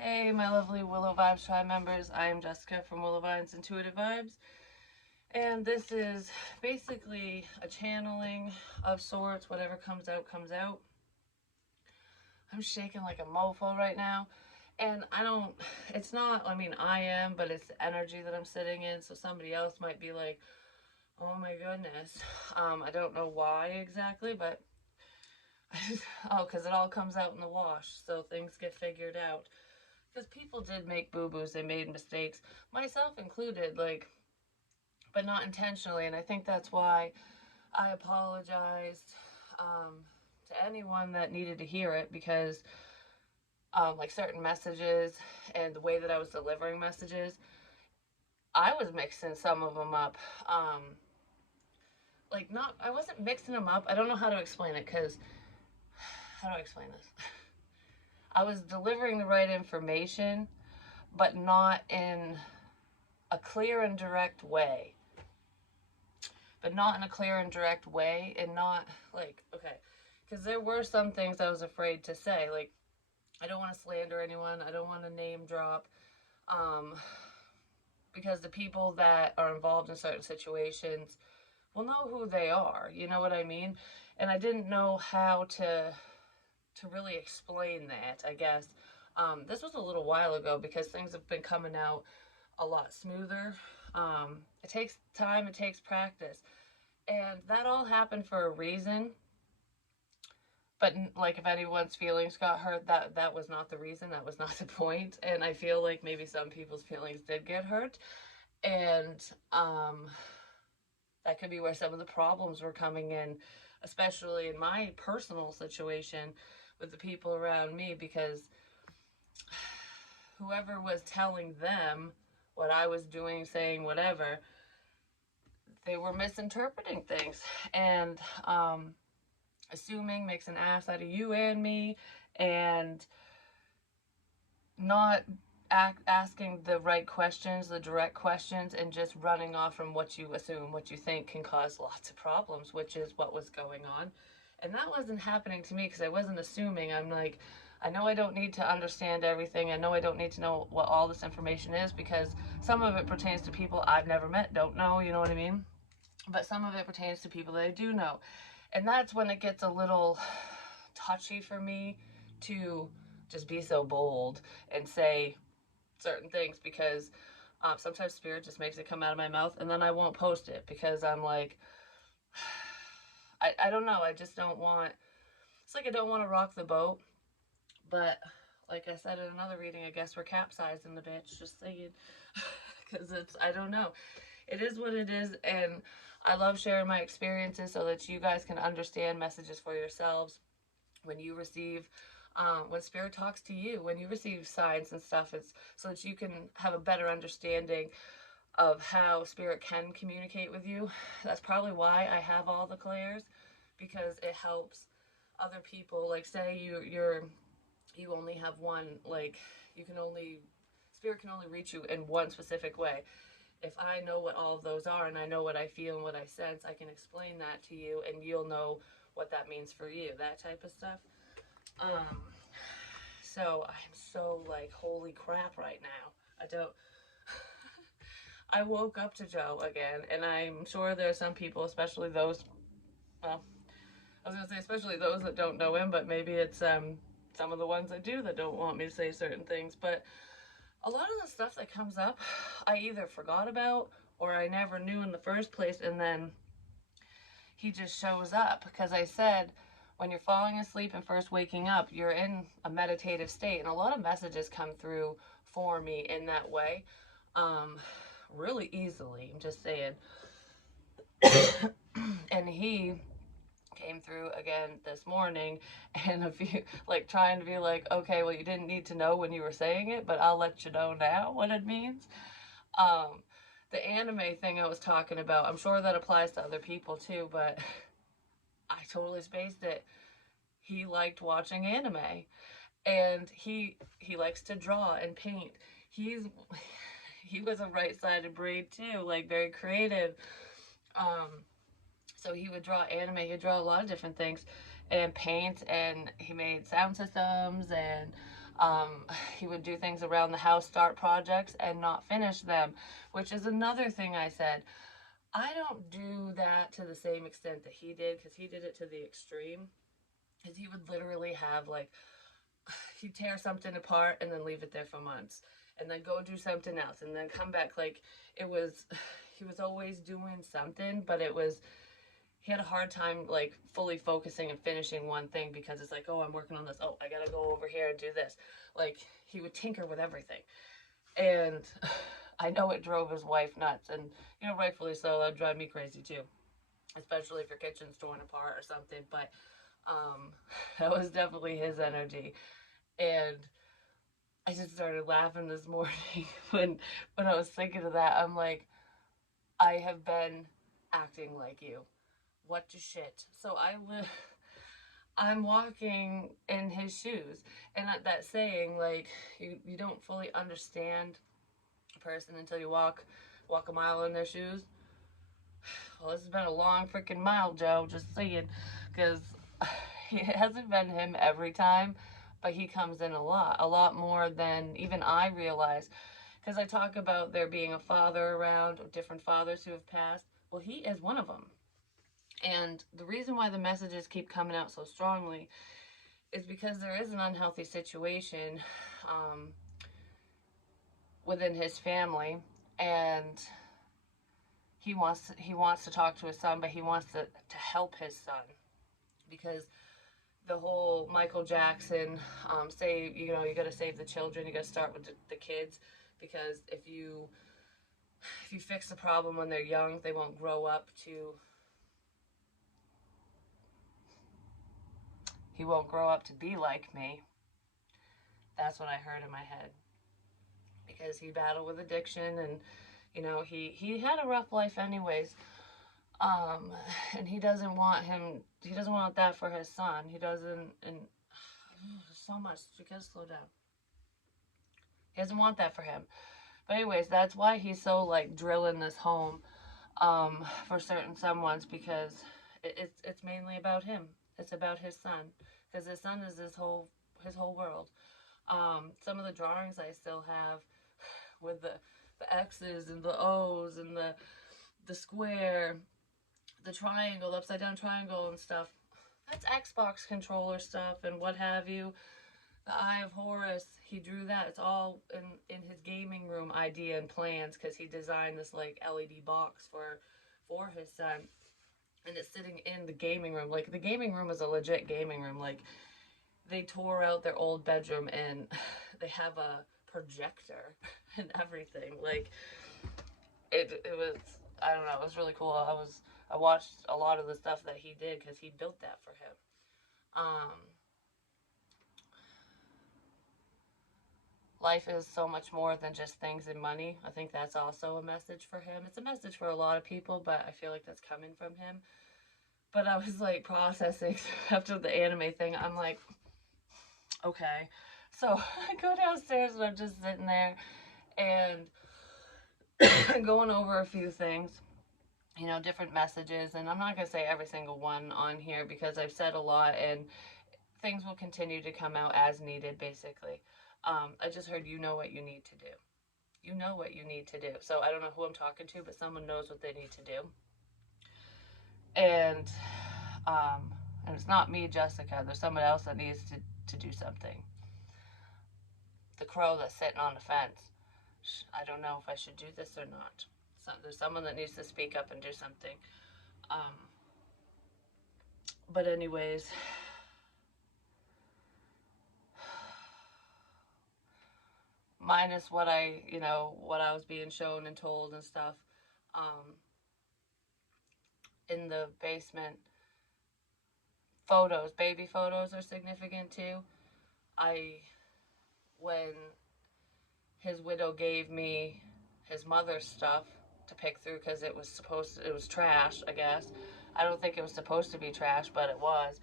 Hey, my lovely Willow Vibes Tribe members. I am Jessica from Willow Vibes Intuitive Vibes, and this is basically a channeling of sorts. Whatever comes out, comes out. I'm shaking like a mofo right now, and it's not, I am, but it's the energy that I'm sitting in, so somebody else might be like, oh my goodness. I don't know why exactly, but because it all comes out in the wash, so things get figured out. Because people did make boo-boos, they made mistakes, myself included, but not intentionally. And I think that's why I apologized to anyone that needed to hear it, because like certain messages and the way that I was delivering messages, I was mixing some of them up. Not, I wasn't mixing them up. I don't know how to explain it, because how do I explain this? I was delivering the right information, but not in a clear and direct way. But not in a clear and direct way, and not okay, because there were some things I was afraid to say. Like, I don't want to slander anyone, I don't want to name drop, um, because the people that are involved in certain situations will know who they are, you know what I mean? And I didn't know how to really explain that, I guess. This was a little while ago, because things have been coming out a lot smoother. It takes time, it takes practice, and that all happened for a reason. But like, if anyone's feelings got hurt, that was not the reason, that was not the point. And I feel like maybe some people's feelings did get hurt, and that could be where some of the problems were coming in, especially in my personal situation with the people around me, because whoever was telling them what I was doing, saying, whatever, they were misinterpreting things, and assuming makes an ass out of you and me, and not asking the right questions, the direct questions, and just running off from what you assume, what you think can cause lots of problems, which is what was going on. And that wasn't happening to me, because I wasn't assuming. I'm like, I know I don't need to understand everything. I know I don't need to know what all this information is, because some of it pertains to people I've never met, don't know, you know what I mean? But some of it pertains to people that I do know. And that's when it gets a little touchy for me to just be so bold and say certain things, because sometimes spirit just makes it come out of my mouth, and then I won't post it, because I'm like, I don't know. I just don't want, it's like I don't want to rock the boat. But like I said in another reading, I guess we're capsizing the bitch, just saying. Because I don't know. It is what it is. And I love sharing my experiences so that you guys can understand messages for yourselves. When you receive, when spirit talks to you, when you receive signs and stuff, it's so that you can have a better understanding of how spirit can communicate with you. That's probably why I have all the clairs, because it helps other people. Like, say you only have one, like, you can only, spirit can only reach you in one specific way. If I know what all of those are, and I know what I feel and what I sense, I can explain that to you, and you'll know what that means for you, that type of stuff. um so I'm so like, holy crap right now. I don't I woke up to Joe again, and I'm sure there are some people, especially those, well, I was gonna say especially those that don't know him, but maybe it's some of the ones that do, that don't want me to say certain things. But a lot of the stuff that comes up, I either forgot about, or I never knew in the first place, and then he just shows up. Because I said, when you're falling asleep and first waking up, you're in a meditative state, and a lot of messages come through for me in that way, um, really easily. I'm just saying. And he came through again this morning, and a few, like, trying to be like, okay, well, you didn't need to know when you were saying it, but I'll let you know now what it means. um the anime thing I was talking about, I'm sure that applies to other people too, but I totally spaced it. He liked watching anime, and he likes to draw and paint. he's he was a right-sided brain too, like, very creative. um so he would draw anime, he would draw a lot of different things, and paint, and he made sound systems, and Um, he would do things around the house, start projects, and not finish them, which is another thing I said. I don't do that to the same extent that he did, because he did it to the extreme. Because he would literally have, like, he'd tear something apart and then leave it there for months. And then go do something else and then come back. Like, it was, he was always doing something, but it was, he had a hard time, like, fully focusing and finishing one thing, because it's like, oh, I'm working on this. Oh, I gotta go over here and do this. Like, he would tinker with everything. And I know it drove his wife nuts. And, rightfully so. That'd drive me crazy too, especially if your kitchen's torn apart or something. But that was definitely his energy. And I just started laughing this morning when I was thinking of that. I'm like, I have been acting like you. What the shit? So I'm walking in his shoes, and that saying, like, you don't fully understand a person until you walk a mile in their shoes. Well, this has been a long freaking mile, Joe. Just saying, because it hasn't been him every time, but he comes in a lot more than even I realize. Because I talk about there being a father around, different fathers who have passed. Well, he is one of them. And the reason why the messages keep coming out so strongly is because there is an unhealthy situation um, within his family, and he wants to talk to his son, but he wants to help his son, because the whole Michael Jackson, say, you got to save the children, you got to start with the kids, because if you fix the problem when they're young, they won't grow up to he won't grow up to be like me. That's what I heard in my head, because he battled with addiction, and he had a rough life anyways. Um, and he doesn't want that for his son. He doesn't, and so much. You gotta slow down. He doesn't want that for him. But anyways, that's why he's so, like, drilling this home for certain someones, because it's mainly about him. It's about his son, because his son is his whole world. Some of the drawings I still have with the X's and the O's and the square, the triangle, upside down triangle and stuff. That's Xbox controller stuff and what have you. The Eye of Horus, he drew that. It's all in his gaming room idea and plans, because he designed this, like, LED box for his son, and it's sitting in the gaming room. Like, the gaming room is a legit gaming room. Like, they tore out their old bedroom and they have a projector and everything. Like, it was, I don't know, it was really cool. I watched a lot of the stuff that he did, because he built that for him. Life is so much more than just things and money. I think that's also a message for him. It's a message for a lot of people, but I feel like that's coming from him. But I was, like, processing after the anime thing. I'm like, okay. So I go downstairs and I'm just sitting there and going over a few things, different messages. And I'm not going to say every single one on here, because I've said a lot, and things will continue to come out as needed, basically. I just heard, what you need to do. You know what you need to do. So I don't know who I'm talking to, but someone knows what they need to do. And um, and it's not me, Jessica. There's someone else that needs to do something. The crow that's sitting on the fence. I don't know if I should do this or not. So there's someone that needs to speak up and do something. Um, but anyways, minus what I was being shown and told and stuff, um, in the basement, baby photos are significant too. I, when his widow gave me his mother's stuff to pick through, because it was trash, I guess. I don't think it was supposed to be trash, but it was.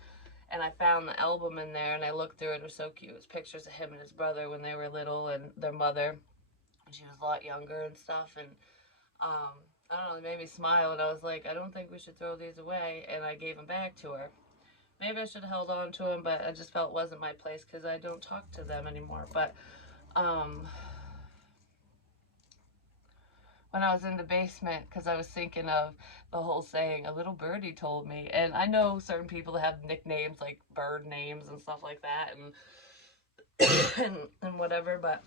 And I found the album in there, and I looked through it. It was so cute. It was pictures of him and his brother when they were little, and their mother when she was a lot younger and stuff. And I don't know, it made me smile, and I was like, I don't think we should throw these away. And I gave them back to her. maybe I should have held on to him, but I just felt it wasn't my place because I don't talk to them anymore. But um, when I was in the basement, because I was thinking of the whole saying, a little birdie told me. And I know certain people have nicknames like bird names and stuff like that, and whatever, but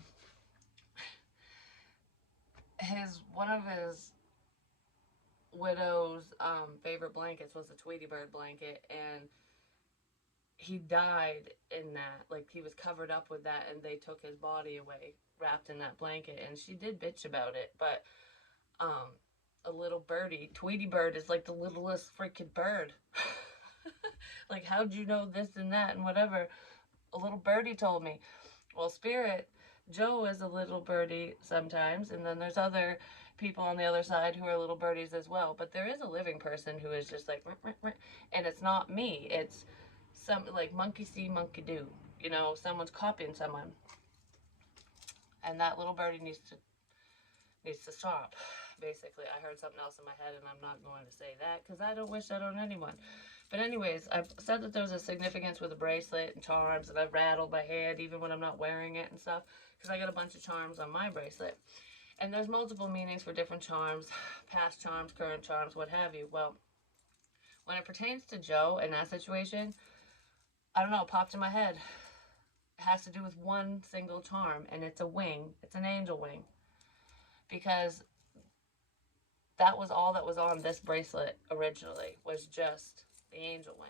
one of his widow's favorite blankets was a Tweety Bird blanket, and he died in that. Like, he was covered up with that, and they took his body away, wrapped in that blanket. And she did bitch about it, but um, a little birdie, Tweety Bird is like the littlest freaking bird. Like, how'd you know this and that and whatever? A little birdie told me. Well, Spirit, Joe is a little birdie sometimes, and then there's other people on the other side who are little birdies as well. But there is a living person who is just like, and it's not me. It's some like monkey see, monkey do. You know, someone's copying someone, and that little birdie needs to stop. Basically, I heard something else in my head, and I'm not going to say that because I don't wish that on anyone. But anyways, I've said that there's a significance with a bracelet and charms, and I've rattled my head even when I'm not wearing it and stuff because I got a bunch of charms on my bracelet. And there's multiple meanings for different charms, past charms, current charms, what have you. Well, when it pertains to Joe and that situation, I don't know, it popped in my head. It has to do with one single charm, and it's a wing. It's an angel wing. Because that was all that was on this bracelet originally, was just the angel wing.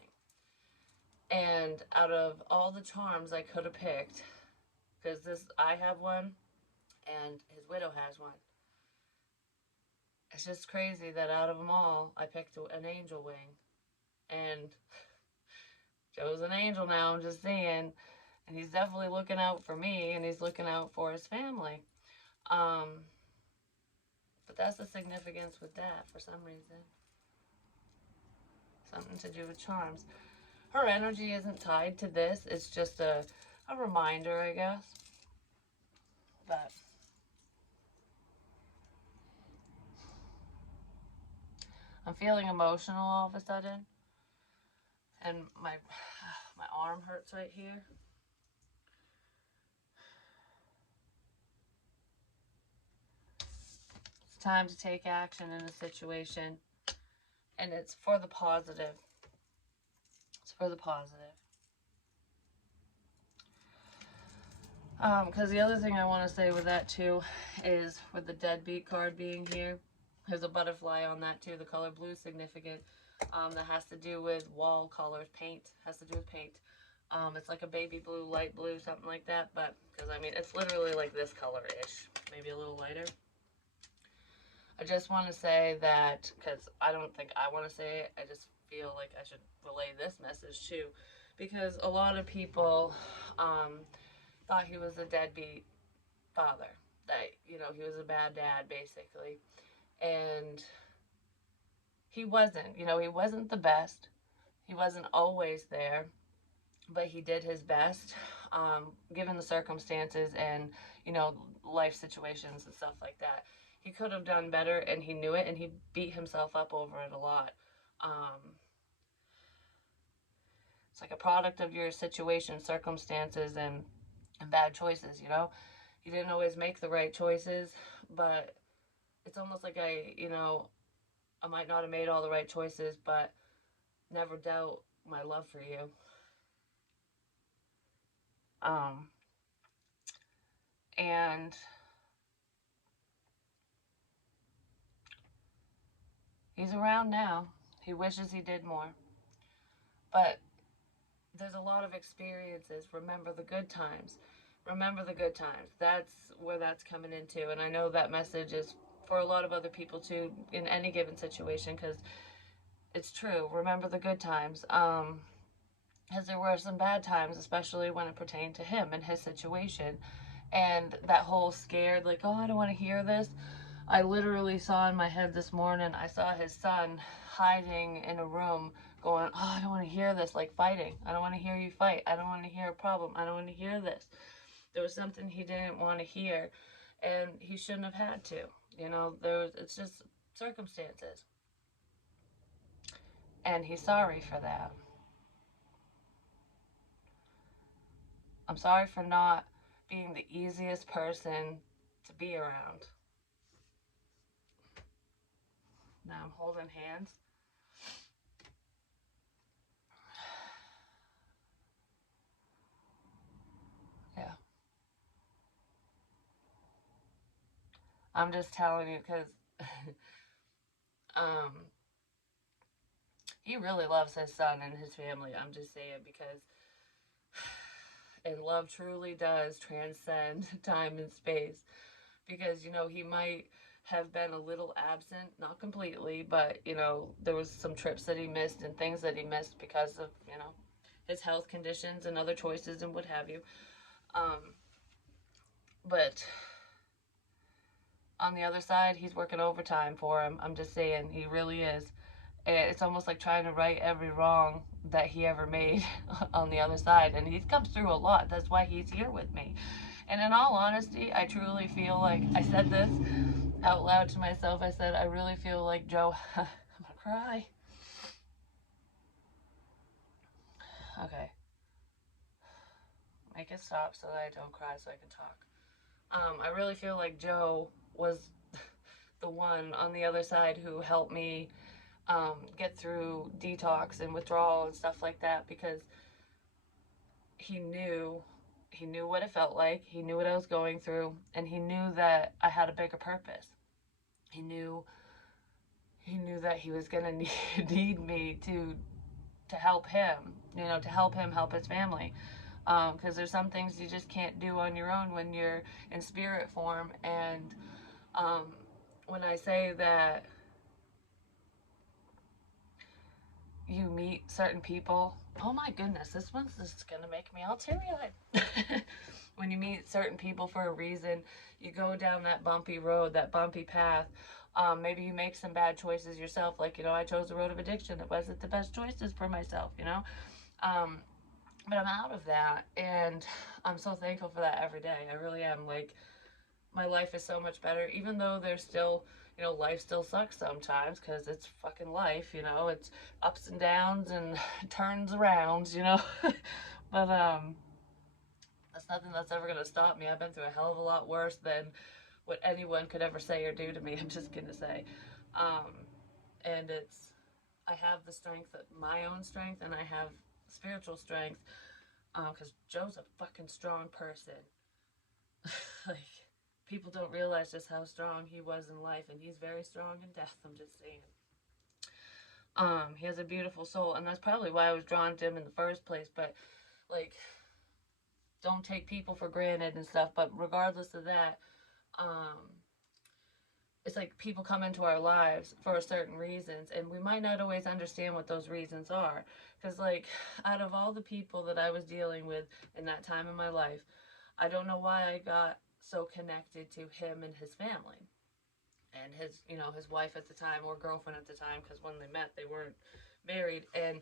And out of all the charms I could have picked, because I have one and his widow has one. It's just crazy that out of them all, I picked an angel wing. And Joe's an angel now, I'm just saying. And he's definitely looking out for me, and he's looking out for his family. Um, but that's the significance with that for some reason. Something to do with charms. Her energy isn't tied to this. It's just a reminder, I guess. But I'm feeling emotional all of a sudden. And my arm hurts right here. It's time to take action in a situation. And it's for the positive. It's for the positive. Because the other thing I want to say with that too is with the deadbeat card being here, there's a butterfly on that too. The color blue is significant. That has to do with wall colors, paint. Has to do with paint. It's like a baby blue, light blue, something like that. But because I mean, it's literally like this color-ish, maybe a little lighter. I just want to say that because I don't think I want to say it. I just feel like I should relay this message too, because a lot of people thought he was a deadbeat father. That he was a bad dad basically, and he wasn't. He wasn't the best. He wasn't always there, but he did his best, given the circumstances and life situations and stuff like that. He could have done better, and he knew it, and he beat himself up over it a lot. It's like a product of your situation, circumstances, and bad choices. He didn't always make the right choices, but it's almost like I might not have made all the right choices, but never doubt my love for you. Um, and he's around now. He wishes he did more. But there's a lot of experiences. Remember the good times. Remember the good times. That's where that's coming into. And I know that message is for a lot of other people too in any given situation because it's true. Remember the good times. Because there were some bad times, especially when it pertained to him and his situation. And that whole scared, like, oh, I don't want to hear this. I literally saw in my head this morning, I saw his son hiding in a room going, oh, I don't want to hear this, like fighting. I don't want to hear you fight. I don't want to hear a problem. I don't want to hear this. There was something he didn't want to hear, and he shouldn't have had to. It's just circumstances. And he's sorry for that. I'm sorry for not being the easiest person to be around. Now I'm holding hands. Yeah. I'm just telling you because um, he really loves his son and his family. I'm just saying because, and love truly does transcend time and space. Because, you know, he might have been a little absent, not completely, but, you know, there was some trips that he missed and things that he missed because of, you know, his health conditions and other choices and what have you. Um, but on the other side, he's working overtime for him. I'm just saying, he really is. And it's almost like trying to right every wrong that he ever made on the other side. And he's come through a lot. That's why he's here with me. And in all honesty, I truly feel like I said this out loud to myself. I said, I really feel like Joe. I'm gonna cry. Okay. Make it stop so that I don't cry so I can talk. I really feel like Joe was the one on the other side who helped me get through detox and withdrawal and stuff like that because he knew he knew what it felt like. He knew what I was going through, and he knew that I had a bigger purpose. He knew that he was gonna need me to help him, you know, to help him help his family. Because there's some things you just can't do on your own when you're in spirit form. And um, when I say that you meet certain people, oh my goodness, this one's just gonna make me all teary eyed. When you meet certain people for a reason, you go down that bumpy road, that bumpy path. Maybe you make some bad choices yourself. Like, you know, I chose the road of addiction. It wasn't the best choices for myself, you know? Um, but I'm out of that, and I'm so thankful for that every day. I really am. Like, my life is so much better, even though there's still, you know, life still sucks sometimes because it's fucking life, you know, it's ups and downs and turns around, you know. But that's nothing that's ever gonna stop me. I've been through a hell of a lot worse than what anyone could ever say or do to me. I'm just gonna say, um, and it's I have the strength, my own strength, and I have spiritual strength, because Joe's a fucking strong person. Like, people don't realize just how strong he was in life, and he's very strong in death. I'm just saying. He has a beautiful soul, and that's probably why I was drawn to him in the first place. But like, don't take people for granted and stuff. But regardless of that, um, it's like people come into our lives for certain reasons, and we might not always understand what those reasons are. Because like, out of all the people that I was dealing with in that time in my life, I don't know why I got so connected to him and his family and his, you know, his wife at the time, or girlfriend at the time, because when they met they weren't married. And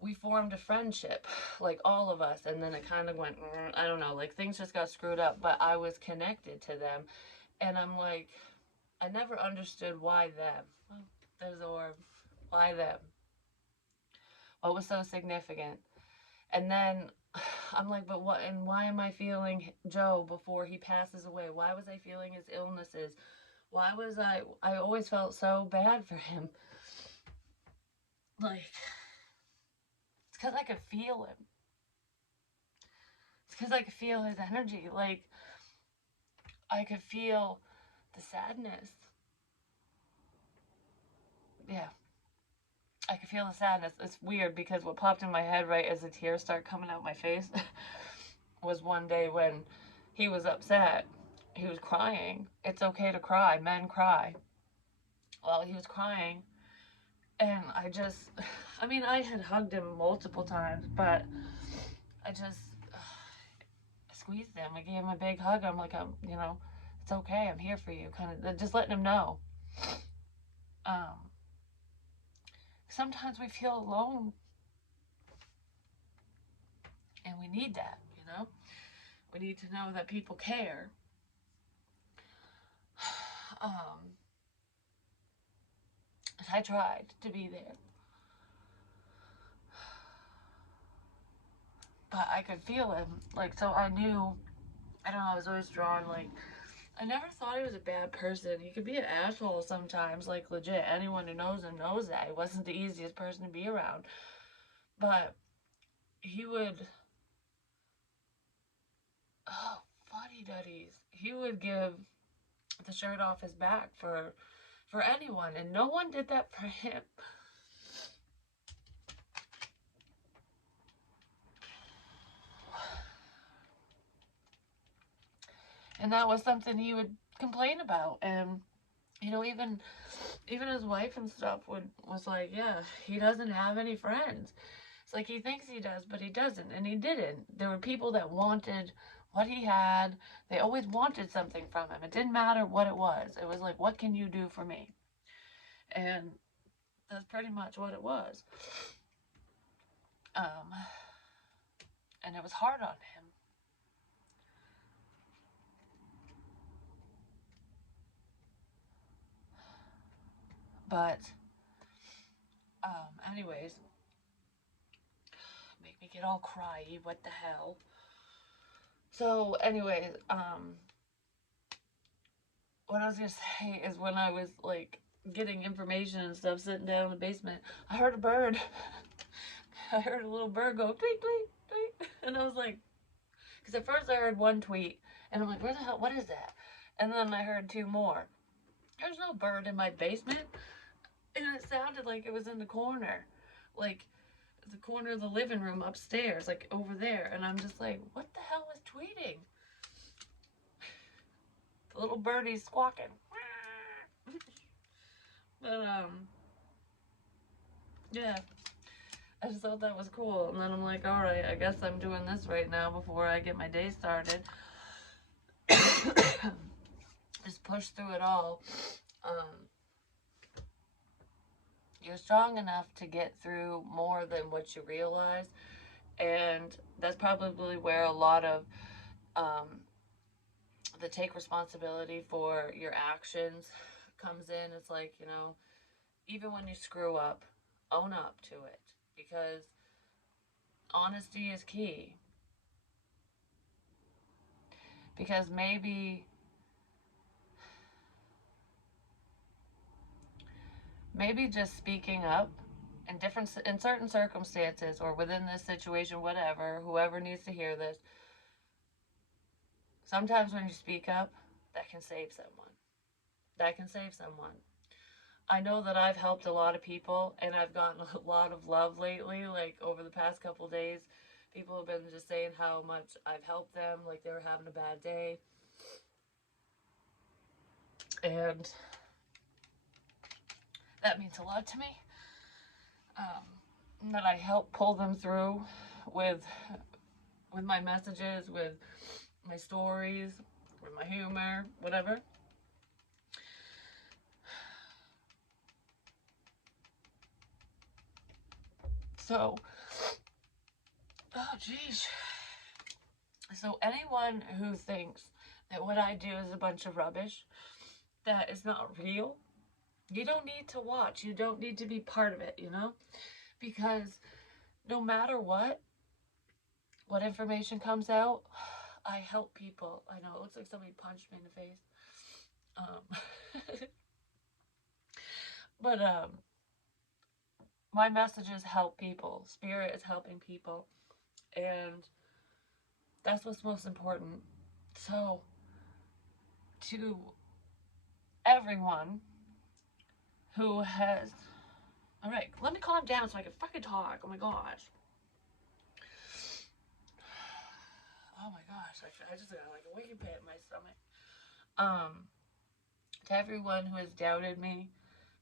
we formed a friendship, like all of us, and then it kind of went, I don't know, like things just got screwed up, but I was connected to them. And I'm like, I never understood why them. Well, there's the word. Why them? What was so significant? And then I'm like, but what, and why am I feeling Joe before he passes away? Why was I feeling his illnesses? Why was I always felt so bad for him. Like, it's because I could feel him. It's because I could feel his energy. Like, I could feel the sadness. Yeah. I could feel the sadness. It's weird because what popped in my head right as the tears start coming out my face was one day when he was upset. He was crying. It's okay to cry. Men cry. Well, he was crying. And I mean, I had hugged him multiple times, but I just squeezed him. I gave him a big hug. I'm like, you know, it's okay. I'm here for you. Kind of just letting him know. Um, Sometimes we feel alone, and we need that, you know? We need to know that people care. Um, I tried to be there. but I could feel him. Like, so I knew, I don't know, I was always drawn, like, I never thought he was a bad person. He could be an asshole sometimes, like, legit. Anyone who knows him knows that. He wasn't the easiest person to be around. But he would, oh, fuddy-duddies. He would give the shirt off his back for anyone, and no one did that for him. And that was something he would complain about. And you know, even his wife and stuff was like, yeah, he doesn't have any friends. It's like he thinks he does, but he doesn't, and he didn't. There were people that wanted what he had. They always wanted something from him. It didn't matter what it was. It was like, what can you do for me? And that's pretty much what it was. And it was hard on him. But, anyways, make me get all cryy. What the hell? So, anyways, what I was gonna say is when I was like getting information and stuff, sitting down in the basement, I heard a bird. I heard a little bird go tweet, tweet, tweet, and I was like, because at first I heard one tweet, and I'm like, where the hell? What is that? And then I heard two more. There's no bird in my basement, and it sounded like it was in the corner, like the corner of the living room upstairs, like over there. And I'm just like, what the hell was tweeting? The little birdie's squawking. But yeah, I just thought that was cool. And then I'm like, all right, I guess I'm doing this right now before I get my day started. Just push through it all. You're strong enough to get through more than what you realize, and that's probably where a lot of the take responsibility for your actions comes in. It's like, you know, even when you screw up, own up to it, because honesty is key. Because maybe just speaking up in certain circumstances, or within this situation, whatever, whoever needs to hear this, sometimes when you speak up, that can save someone. That can save someone. I know that I've helped a lot of people, and I've gotten a lot of love lately. Like, over the past couple days, people have been just saying how much I've helped them, like they were having a bad day. And that means a lot to me. That I help pull them through with my messages, with my stories, with my humor, whatever. So, oh geez. So anyone who thinks that what I do is a bunch of rubbish, that is not real, you don't need to watch. You don't need to be part of it, you know? Because no matter what information comes out, I help people. I know, it looks like somebody punched me in the face. But my messages help people. Spirit is helping people. And that's what's most important. So, to everyone who has... Alright, let me calm down so I can fucking talk. Oh my gosh. Oh my gosh, I just got like a wicked pit in my stomach. To everyone who has doubted me,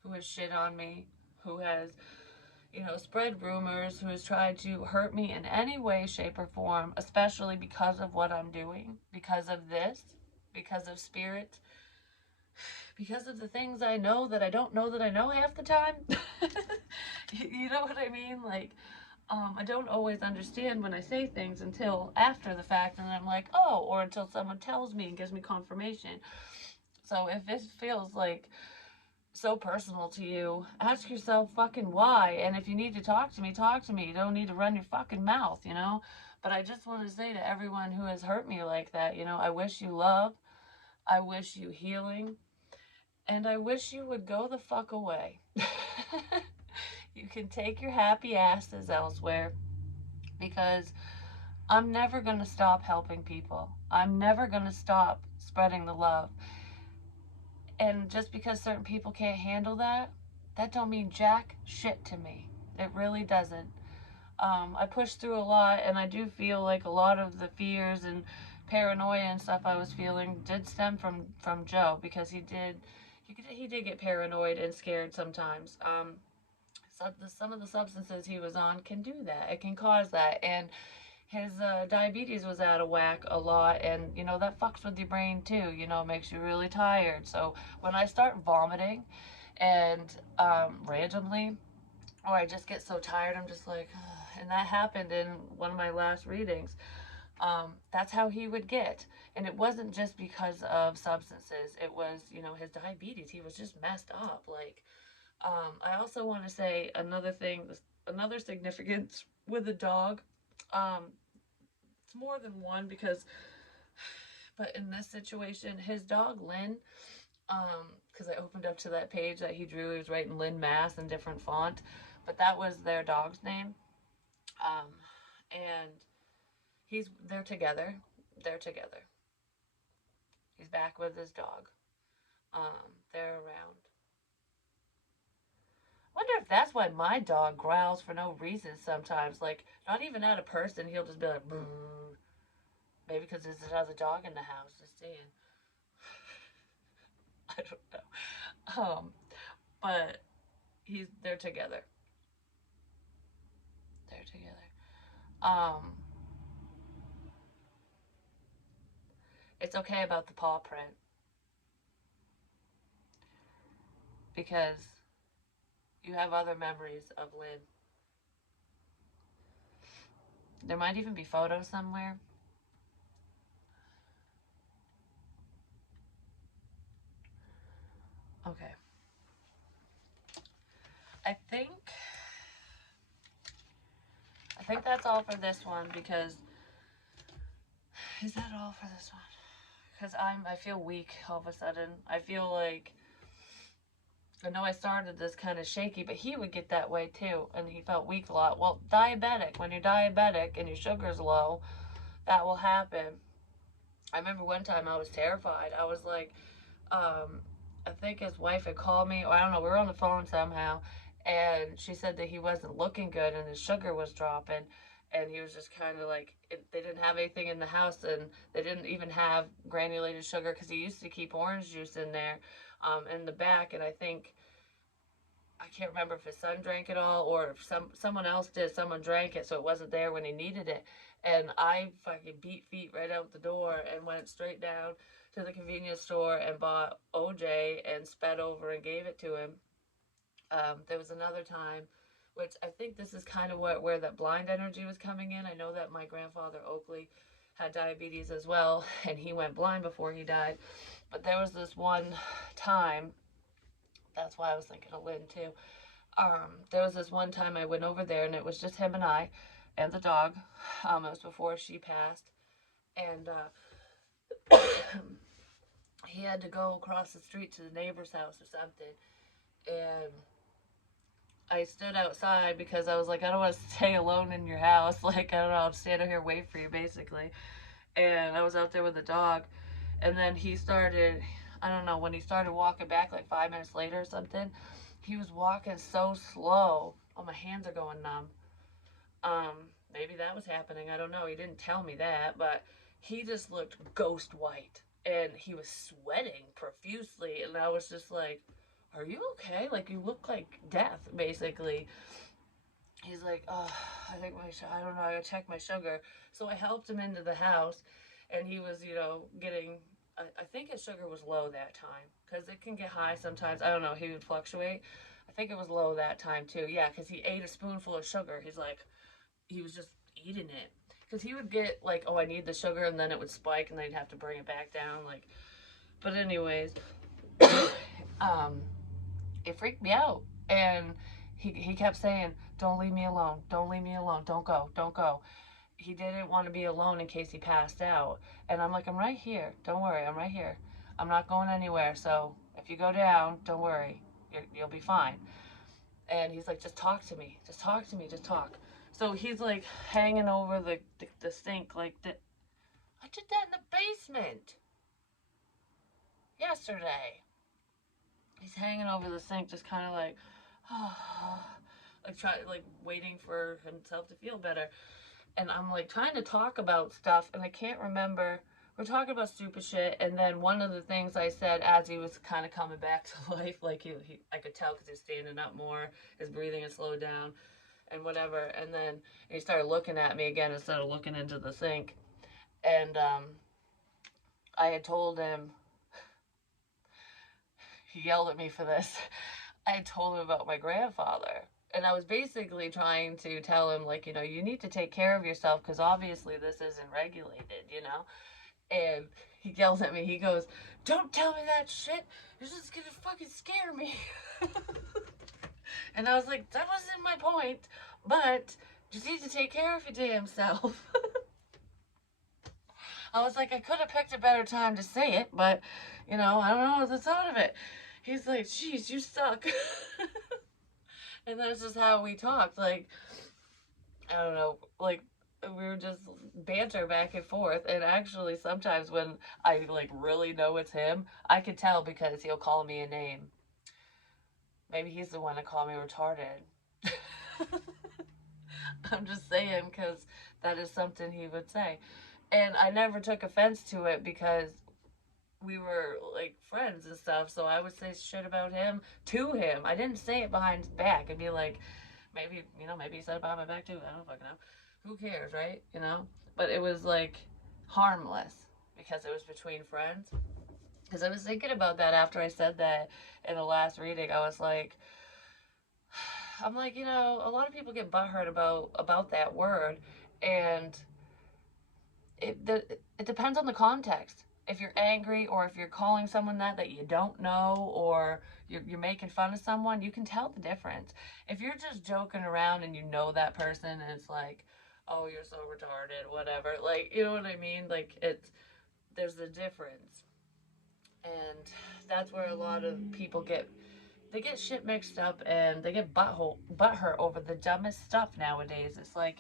who has shit on me, who has, you know, spread rumors, who has tried to hurt me in any way, shape, or form, especially because of what I'm doing, because of this, because of spirit, because of the things I know that I don't know that I know half the time. You know what I mean? Like, I don't always understand when I say things until after the fact, and I'm like, oh, or until someone tells me and gives me confirmation. So if this feels like so personal to you, ask yourself fucking why. And if you need to talk to me, talk to me. You don't need to run your fucking mouth, you know? But I just want to say to everyone who has hurt me like that, you know, I wish you love. I wish you healing. And I wish you would go the fuck away. You can take your happy asses elsewhere because I'm never going to stop helping people. I'm never going to stop spreading the love. And just because certain people can't handle that, that don't mean jack shit to me. It really doesn't. I pushed through a lot, and I do feel like a lot of the fears and paranoia and stuff I was feeling did stem from Joe, because he did get paranoid and scared sometimes. So some of the substances he was on can do that. It can cause that, and his diabetes was out of whack a lot, and you know that fucks with your brain too. You know, it makes you really tired. So when I start vomiting, and randomly, or I just get so tired, I'm just like, ugh. And that happened in one of my last readings. That's how he would get, and it wasn't just because of substances. It was, you know, his diabetes. He was just messed up. Like, I also want to say another thing, another significance with a dog. Um, it's more than one because, but in this situation, his dog Lynn, because I opened up to that page that he drew. He was writing Lynn Mass in different font, but that was their dog's name. Um, and they're together. They're together. He's back with his dog. They're around. Wonder if that's why my dog growls for no reason sometimes. Like, not even at a person, he'll just be like, brrr. Maybe because there's another dog in the house. Just saying. I don't know. But they're together. They're together. Um, it's okay about the paw print because you have other memories of Lynn. There might even be photos somewhere. Okay. I think I think that's all for this one, because is that all for this one? Because I feel weak all of a sudden. I feel like, I know I started this kind of shaky, but he would get that way too, and he felt weak a lot. Well, diabetic. When you're diabetic and your sugar's low, that will happen. I remember one time I was terrified. I was like, I think his wife had called me, or I don't know, we were on the phone somehow, and she said that he wasn't looking good and his sugar was dropping, and he was just kind of like, they didn't have anything in the house, and they didn't even have granulated sugar because he used to keep orange juice in there, in the back, and I think, I can't remember if his son drank it all or if someone else did. Someone drank it, so it wasn't there when he needed it. And I fucking beat feet right out the door and went straight down to the convenience store and bought OJ and sped over and gave it to him. There was another time, which I think this is kind of where that blind energy was coming in. I know that my grandfather Oakley had diabetes as well, and he went blind before he died. But there was this one time, that's why I was thinking of Lynn too. There was this one time I went over there, and it was just him and I and the dog. It was before she passed, and he had to go across the street to the neighbor's house or something, and I stood outside because I was like, I don't want to stay alone in your house. Like, I don't know, I'll stand out here and wait for you, basically. And I was out there with the dog, and then he started, I don't know, when he started walking back like 5 minutes later or something, he was walking so slow. Oh, my hands are going numb. Um, Maybe that was happening. I don't know. He didn't tell me that, but he just looked ghost white, and he was sweating profusely, and I was just like, "Are you okay? Like, you look like death, basically." He's like, "Oh, I think I don't know. I gotta check my sugar." So I helped him into the house, and he was, you know, getting. I think his sugar was low that time because it can get high sometimes. I don't know. He would fluctuate. I think it was low that time too. Yeah, because he ate a spoonful of sugar. He's like, he was just eating it because he would get like, oh, I need the sugar, and then it would spike, and then he'd have to bring it back down. Like, but anyways, um, it freaked me out, and he kept saying, "Don't leave me alone. Don't leave me alone. Don't go. Don't go." he didn't want to be alone in case he passed out. And I'm like, I'm right here. Don't worry, I'm right here. I'm not going anywhere. So if you go down, don't worry. You'll be fine. And he's like, just talk to me. Just talk to me. Just talk. So he's like hanging over the sink like that. I did that in the basement yesterday. He's hanging over the sink, just kind of like, like waiting for himself to feel better. And I'm like trying to talk about stuff, and I can't remember. We're talking about stupid shit, and then one of the things I said as he was kind of coming back to life, like I could tell because he was standing up more, his breathing had slowed down, and whatever. And then he started looking at me again instead of looking into the sink. And I had told him, he yelled at me for this. I had told him about my grandfather. And I was basically trying to tell him, like, you need to take care of yourself because obviously this isn't regulated. And he yells at me. He goes, don't tell me that shit. You're just going to fucking scare me. And I was like, that wasn't my point. But you need to take care of your damn self. I was like, I could have picked a better time to say it, but, I don't know the thought of it. He's like, geez, you suck. And that's just how we talked. Like, I don't know, like, we were just banter back and forth. And actually, sometimes when I, like, really know it's him, I can tell because he'll call me a name. Maybe he's the one that called me retarded. I'm just saying because that is something he would say. And I never took offense to it because we were like friends and stuff, so I would say shit about him to him. I didn't say it behind his back. I'd be like, maybe he said it behind my back too. I don't fucking know. Who cares, right? But it was like harmless because it was between friends. Because I was thinking about that after I said that in the last reading. I was like, I'm like, a lot of people get butthurt about that word, and it depends on the context. If you're angry or if you're calling someone that you don't know, or you're making fun of someone, you can tell the difference. If you're just joking around and you know that person and it's like, oh, you're so retarded, whatever, like, you know what I mean? Like, there's a difference. And that's where a lot of people get shit mixed up, and they get butthurt over the dumbest stuff nowadays. It's like,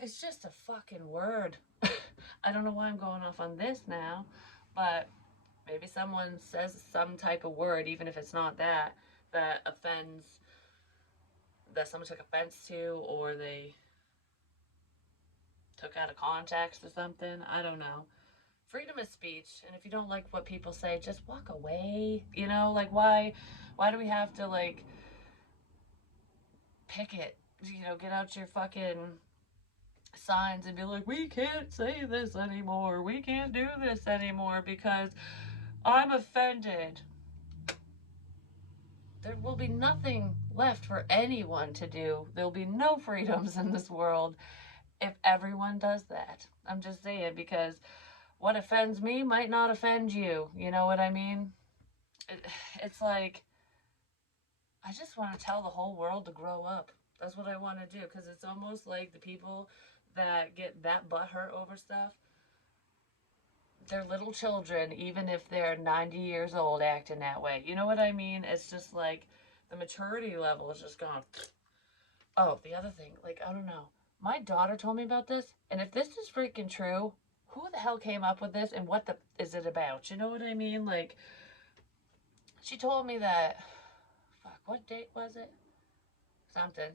it's just a fucking word. I don't know why I'm going off on this now, but maybe someone says some type of word, even if it's not that offends, that someone took offense to, or they took out of context or something. I don't know. Freedom of speech, and if you don't like what people say, just walk away. Like, why do we have to, like, picket? Get out your fucking signs and be like, we can't say this anymore, we can't do this anymore because I'm offended. There will be nothing left for anyone to do. There'll be no freedoms in this world if everyone does that. I'm just saying, because what offends me might not offend you. You know what I mean? It's like, I just want to tell the whole world to grow up. That's what I want to do, because it's almost like the people that get that butthurt over stuff, they're little children, even if they're 90 years old, acting that way. You know what I mean? It's just like the maturity level is just gone. Oh, the other thing, like, I don't know. My daughter told me about this, and if this is freaking true, who the hell came up with this, and what is it about? You know what I mean? Like, she told me that, fuck, what date was it?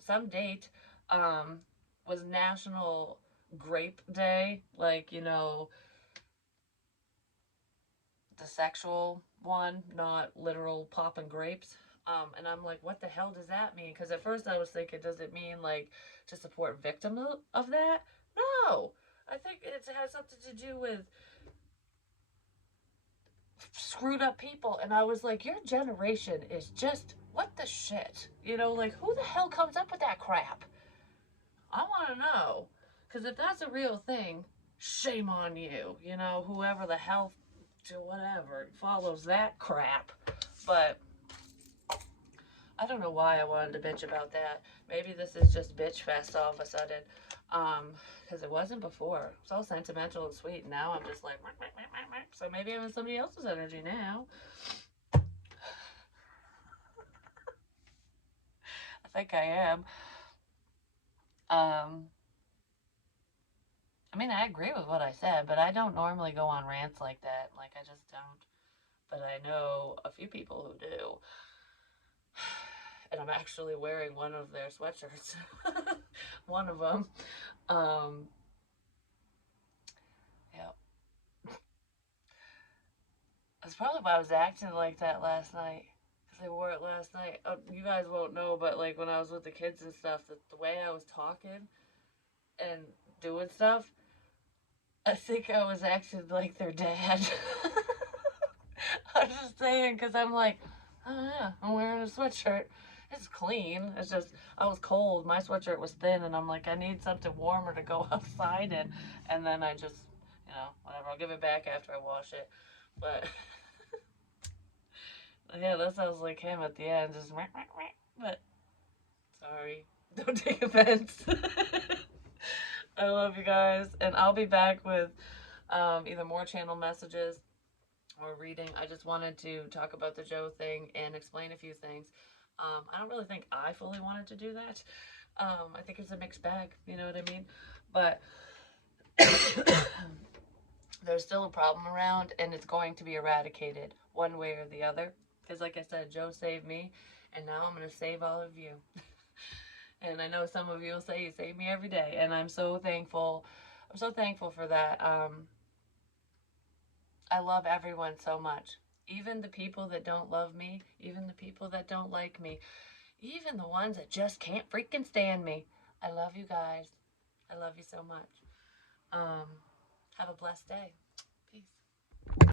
Some date, was National Grape Day, like, the sexual one, not literal popping grapes. And I'm like, what the hell does that mean? Because at first I was thinking, does it mean like to support victims of that? No, I think it has something to do with screwed up people. And I was like, your generation is just, what the shit? Like, who the hell comes up with that crap? I want to know. Because if that's a real thing, shame on you. Whoever the hell to whatever follows that crap. But I don't know why I wanted to bitch about that. Maybe this is just bitch fest all of a sudden. Because it wasn't before. It was all sentimental and sweet. Now I'm just like, "Meh, meh, meh, meh, meh." So maybe I'm in somebody else's energy now. I think I am. Um, I mean, I agree with what I said, but I don't normally go on rants like that. Like, I just don't. But I know a few people who do. And I'm actually wearing one of their sweatshirts. One of them. Um, yeah. That's probably why I was acting like that last night. Because I wore it last night. You guys won't know, but like when I was with the kids and stuff, the way I was talking and doing stuff, I think I was acting like their dad. I'm just saying, because I'm like, oh yeah, I'm wearing a sweatshirt. It's clean. It's just, I was cold. My sweatshirt was thin, and I'm like, I need something warmer to go outside in. And then I just, whatever. I'll give it back after I wash it. But yeah, that sounds like him at the end. Just, but sorry. Don't take offense. I love you guys. And I'll be back with either more channel messages or reading. I just wanted to talk about the Joe thing and explain a few things. I don't really think I fully wanted to do that. I think it's a mixed bag, you know what I mean? But there's still a problem around, and it's going to be eradicated one way or the other. Because, like I said, Joe saved me, and now I'm going to save all of you. And I know some of you will say you save me every day, and I'm so thankful. I'm so thankful for that. I love everyone so much. Even the people that don't love me, even the people that don't like me, even the ones that just can't freaking stand me. I love you guys. I love you so much. Um, have a blessed day. Peace.